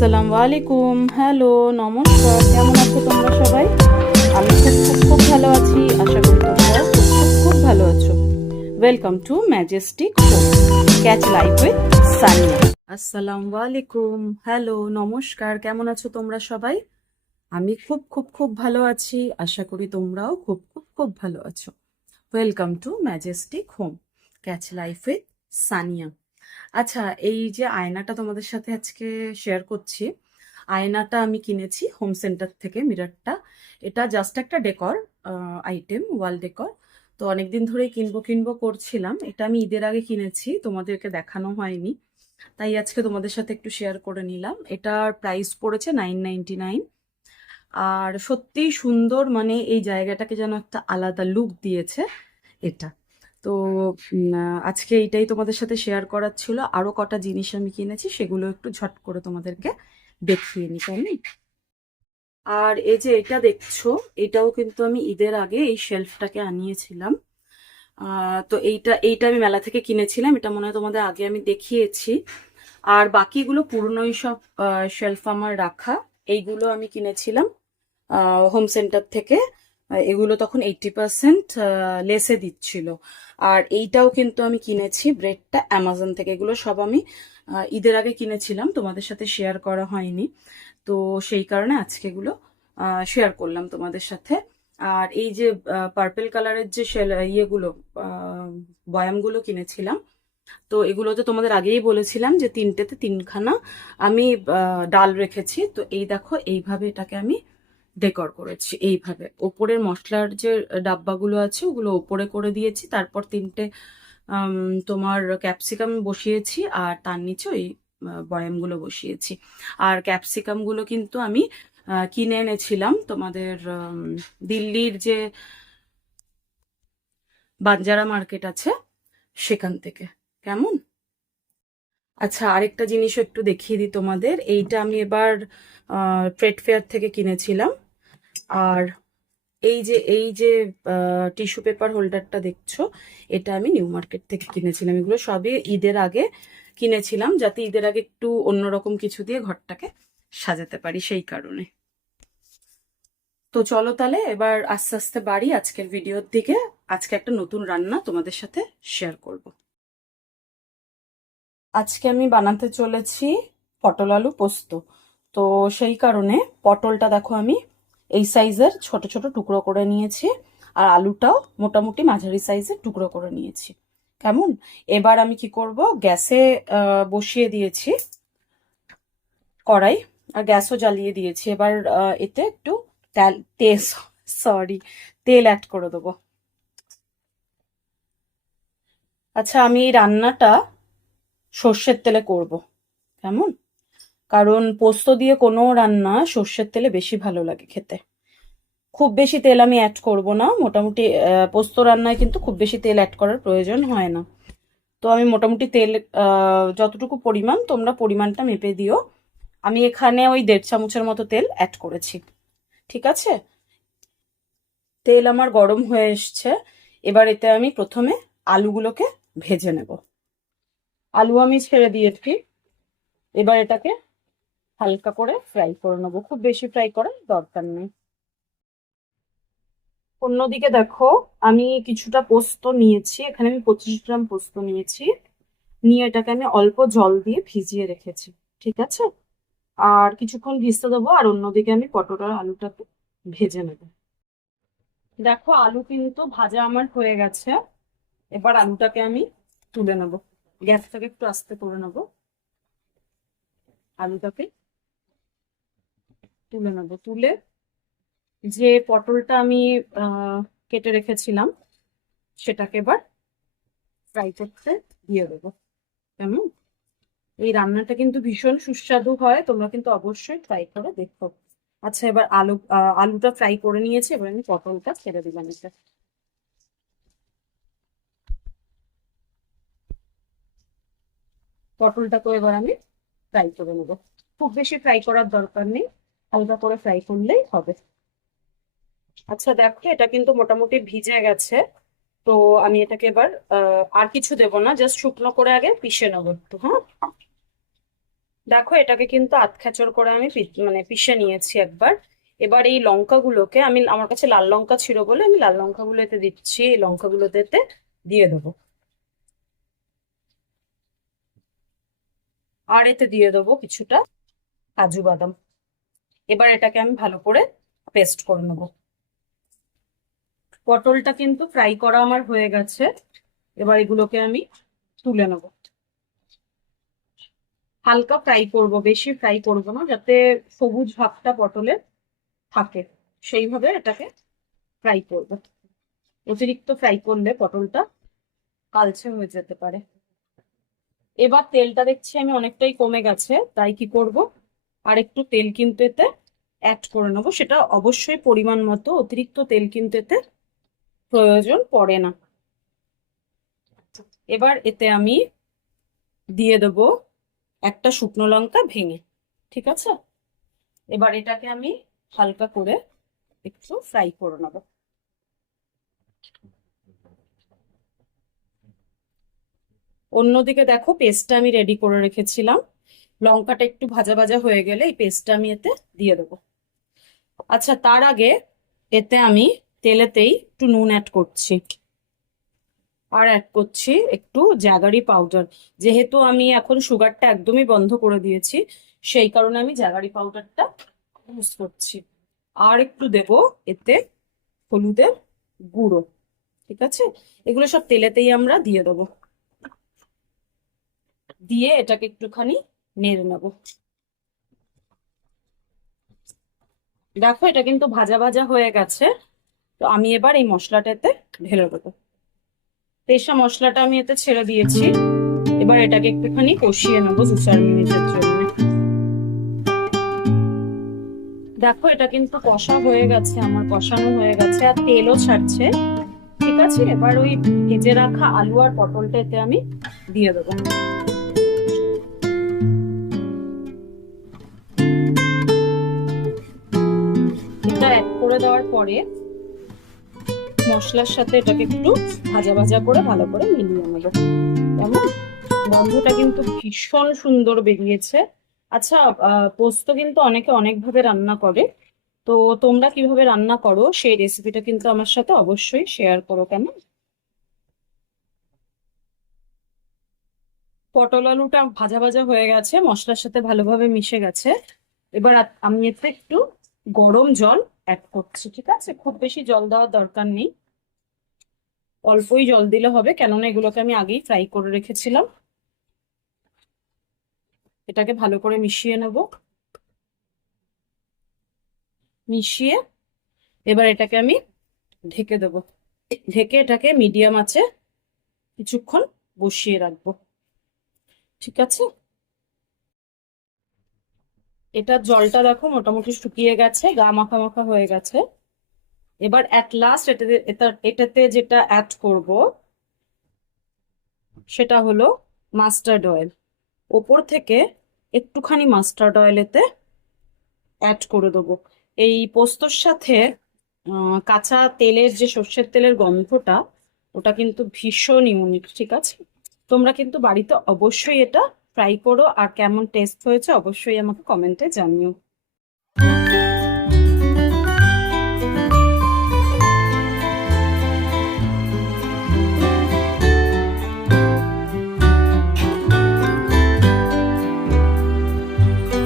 আসসালামু আলাইকুম, হ্যালো, নমস্কার। কেমন আছো তোমরা সবাই? আমি খুব খুব খুব ভালো আছি। আশা করি তোমরাও খুব খুব খুব ভালো আছো। Welcome to Majestic home, catch life with Sania. আসসালামু আলাইকুম, হ্যালো, নমস্কার। কেমন আছো তোমরা সবাই? আমি খুব খুব খুব ভালো আছি। আশা করি তোমরাও খুব খুব খুব ভালো আছো। Welcome to Majestic home, catch life with Sania. আচ্ছা, এই যে আয়নাটা তোমাদের সাথে আজকে শেয়ার করছি, আয়নাটা আমি কিনেছি হোম সেন্টার থেকে, মিররটা। এটা জাস্ট একটা ডেকর আইটেম, ওয়াল ডেকর। তো অনেকদিন ধরেই কিনবো কিনবো করছিলাম। এটা আমি ঈদের আগে কিনেছি, তোমাদেরকে দেখানো হয়নি, তাই আজকে তোমাদের সাথে একটু শেয়ার করে নিলাম। এটার প্রাইস পড়েছে 999। আর সত্যিই সুন্দর, মানে এই জায়গাটাকে যেন একটা আলাদা লুক দিয়েছে এটা। তো আজকে এইটাই তোমাদের সাথে শেয়ার করার ছিল। আরো কটা জিনিস আমি কিনেছি, সেগুলো একটু ঝট করে তোমাদেরকে দেখিয়ে নি, কেমন? আর এই যে এটা দেখছো, এটাও কিন্তু আমি ঈদের আগে এই শেলফটাকে আনিয়েছিলাম। তো এইটা এইটা আমি মেলা থেকে কিনেছিলাম। এটা মনে হয় তোমাদের আগে আমি দেখিয়েছি। আর বাকিগুলো পুরনোই সব শেলফ আমার রাখা। এইগুলো আমি কিনেছিলাম হোম সেন্টার থেকে। এগুলো তখন 80% লেসে দিচ্ছিল। আর এইটাও কিন্তু আমি কিনেছি, ব্রেডটা অ্যামাজন থেকে। এগুলো সব আমি ঈদের আগে কিনেছিলাম, তোমাদের সাথে শেয়ার করা হয়নি। তো সেই কারণে আজকে এগুলো শেয়ার করলাম তোমাদের সাথে। আর এই যে পার্পেল কালারের যে ইয়েগুলো, বয়ামগুলো কিনেছিলাম, তো এগুলোতে তোমাদের আগেই বলেছিলাম যে তিনটেতে তিনখানা আমি ডাল রেখেছি। তো এই দেখো, এইভাবে এটাকে আমি ডেকর করেছি। এইভাবে ওপরের মশলার যে ডাব্বাগুলো আছে ওগুলো ওপরে করে দিয়েছি, তারপর তিনটে তোমার ক্যাপসিকাম বসিয়েছি, আর তার নিচে ওই বয়ামগুলো বসিয়েছি। আর ক্যাপসিকামগুলো কিন্তু আমি কিনে এনেছিলাম তোমাদের দিল্লির যে বাঞ্জারা মার্কেট আছে সেখান থেকে, কেমন? আচ্ছা, আরেকটা জিনিসও একটু দেখিয়ে দিই তোমাদের। এইটা আমি এবার ট্রেড ফেয়ার থেকে কিনেছিলাম। আর এই যে টিস্যু পেপার হোল্ডারটা দেখছো, এটা আমি নিউ মার্কেট থেকে কিনেছিলাম। এগুলো সবই ঈদের আগে কিনেছিলাম, যাতে ঈদের আগে একটু অন্যরকম কিছু দিয়ে ঘরটাকে সাজাতে পারি, সেই কারণে। তো চলো তাহলে এবার আস্তে আস্তে বাড়ি আজকের ভিডিওর দিকে। আজকে একটা নতুন রান্না তোমাদের সাথে শেয়ার করব। আজকে আমি বানাতে চলেছি পটল আলু পোস্ত। তো সেই কারণে পটলটা দেখো আমি এই সাইজের ছোট ছোট টুকরো করে নিয়েছি, আর আলুটাও মোটামুটি মাঝারি সাইজের টুকরো করে নিয়েছি, কেমন? এবার আমি কি করব, গ্যাসে বসিয়ে দিয়েছি কড়াই, আর গ্যাসও জ্বালিয়ে দিয়েছি। এবার এতে একটু তেল, সরি, তেল অ্যাড করে দেবো। আচ্ছা, আমি এই রান্নাটা সর্ষের তেলে করব, কেমন? কারণ পোস্ত দিয়ে কোনো রান্না সর্ষের তেলে বেশি ভালো লাগে খেতে। খুব বেশি তেল আমি অ্যাড করব না, মোটামুটি পোস্ত রান্নায় কিন্তু খুব বেশি তেল অ্যাড করার প্রয়োজন হয় না। তো আমি মোটামুটি তেল যতটুকু পরিমাণ, তোমরা পরিমাণটা মেপে দিও। আমি এখানে ওই 1.5 চামচের মতো তেল অ্যাড করেছি, ঠিক আছে? তেল আমার গরম হয়ে এসছে। এবার এতে আমি প্রথমে আলুগুলোকে ভেজে নেব। আলু আমি ছেড়ে দিয়েছি। এবার এটাকে হালকা করে ফ্রাই করে নেবো, খুব বেশি ফ্রাই করার দরকার নেই। অন্যদিকে দেখো, আমি কিছুটা পোস্ত নিয়েছি। এখানে আমি 25 গ্রাম পোস্ত নিয়েছি। নিয়ে এটাকে আমি অল্প জল দিয়ে ভিজিয়ে রেখেছি, ঠিক আছে? আর কিছুক্ষণ ভিজতে দেবো, আর অন্যদিকে আমি পটল আর আলুটাকে ভেজে নেব। দেখো, আলু কিন্তু ভাজা আমার হয়ে গেছে। এবার আলুটাকে আমি তুলে নেব, গ্যাসটাকে একটু আস্তে করে নেব। আলুটাকে তুলে নেব, তুলে যে পটলটা আমি কেটে রেখেছিলাম সেটাকে এবার ফ্রাই করতে দিয়ে দেবো, কেমন? এই রান্নাটা কিন্তু ভীষণ সুস্বাদু হয়, তোমরা কিন্তু অবশ্যই ট্রাই করে দেখো। আচ্ছা, এবার আলুটা ফ্রাই করে নিয়েছি, এবার আমি পটলটা ছেড়ে দিলাম এটা। পটলটাকেও এবার আমি ফ্রাই করে নেবো। খুব বেশি ফ্রাই করার দরকার নেই, হালকা করে ফ্রাই করলেই হবে। আচ্ছা দেখো, এটা কিন্তু মোটামুটি ভিজে গেছে। তো আমি এটাকে এবার আর কিছু দেবো না, জাস্ট শুকনো করে আগে পিষে নেবো একটু, হ্যাঁ? দেখো এটাকে কিন্তু আধখাচড় করে আমি মানে পিষে নিয়েছি একবার। এবার এই লঙ্কাগুলোকে আমি, আমার কাছে লাল লঙ্কা ছিল বলে আমি লাল লঙ্কাগুলো এতে দিচ্ছি, এই লঙ্কাগুলোতে এতে দিয়ে দেবো। আর এতে দিয়ে দেবো কিছুটা কাজু বাদাম। এবার এটাকে আমি ভালো করে পেস্ট করে নেবো। পটলটা কিন্তু ফ্রাই করা আমার হয়ে গেছে। এবার এগুলোকে আমি তুলে নেবো। হালকা ফ্রাই করব, বেশি ফ্রাই করব না, যাতে সবুজ ভাবটা পটলে থাকে সেইভাবে এটাকে ফ্রাই করব। অতিরিক্ত ফ্রাই করলে পটলটা কালচে হয়ে যেতে পারে। এবার তেলটা দেখছি আমি অনেকটাই কমে গেছে, তাই কি করব, আর একটু তেল কিন্তু এতে অ্যাড করে নেবো। সেটা অবশ্যই পরিমাণ মতো, অতিরিক্ত তেল কিন্তু এতে প্রয়োজন পড়ে না। এবার এতে আমি দিয়ে দেবো একটা শুকনো লঙ্কা ভেঙে। ঠিক আছে, এবার এটাকে আমি হালকা করে একটু ফ্রাই করে নেবো। অন্যদিকে দেখো পেস্টটা আমি রেডি করে রেখেছিলাম। লঙ্কাটা একটু ভাজা ভাজা হয়ে গেলে এই পেস্টটা আমি এতে দিয়ে দেবো। আচ্ছা, তার আগে এতে আমি তেলেতেই একটু নুন অ্যাড করছি, আর অ্যাড করছি একটু জ্যাগারি পাউডার। যেহেতু আমি এখন সুগারটা একদমই বন্ধ করে দিয়েছি, সেই কারণে আমি জ্যাগারি পাউডারটা ইউজ করছি। আর একটু দেব এতে হলুদের গুঁড়ো। ঠিক আছে, এগুলো সব তেলেতেই আমরা দিয়ে দেবো। দিয়ে এটাকে একটুখানি নেড়ে নেবো। দেখো এটা কিন্তু ভাজা ভাজা হয়ে গেছে। তো আমি এবার এই মশলাটাতে ঢেলে দেবো। পেঁচা মশলাটা আমি এতে ছেড়ে দিয়েছি। এবার এটাকে একটুখানি কষিয়ে নেবো 2-4 মিনিটের জন্য। দেখো এটা কিন্তু কষা হয়ে গেছে, আমার কষানো হয়ে গেছে আর তেলও ছাড়ছে। ঠিক আছে, এবার ওই ভেজে রাখা আলু আর পটলটা এতে আমি দিয়ে দেবো। এটা অ্যাড করে দেওয়ার পরে মশলার সাথে এটাকে একটু ভাজা ভাজা করে ভালো করে মিলিয়ে নেবো। কেমন গন্ধটা কিন্তু ভীষণ সুন্দর বেরিয়েছে। আচ্ছা, পোস্ত কিন্তু অনেকে অনেকভাবে রান্না করে। তো তোমরা কিভাবে রান্না করো সেই রেসিপিটা কিন্তু আমার সাথে অবশ্যই শেয়ার করো, কেমন। পটল আলুটা ভাজা ভাজা হয়ে গেছে, মশলার সাথে ভালোভাবে মিশে গেছে। এবার আমি এতে একটু গরম জল অ্যাড করছি। ঠিক আছে, খুব বেশি জল দেওয়ার দরকার নেই, অল্পই জল দিলে হবে, কেননা এগুলোকে আমি আগেই ফ্রাই করে রেখেছিলাম। এটাকে ভালো করে মিশিয়ে নেব। মিশিয়ে এবার এটাকে আমি ঢেকে দেবো। ঢেকে এটাকে মিডিয়াম আঁচে কিছুক্ষণ বসিয়ে রাখবো। ঠিক আছে, এটা জলটা দেখো মোটামুটি শুকিয়ে গেছে, গা মাখা মাখা হয়ে গেছে। এবার অ্যাট লাস্ট এটাতে যেটা অ্যাড করব সেটা হলো মাস্টার্ড অয়েল। ওপর থেকে একটুখানি মাস্টার্ড অয়েল এতে অ্যাড করে দেবো। এই পোস্তর সাথে কাঁচা তেলের যে সর্ষের তেলের গন্ধটা, ওটা কিন্তু ভীষণ ইউনিক। ঠিক আছে, তোমরা কিন্তু বাড়িতে অবশ্যই এটা ট্রাই করো, আর কেমন টেস্ট হয়েছে অবশ্যই আমাকে কমেন্টে জানিও।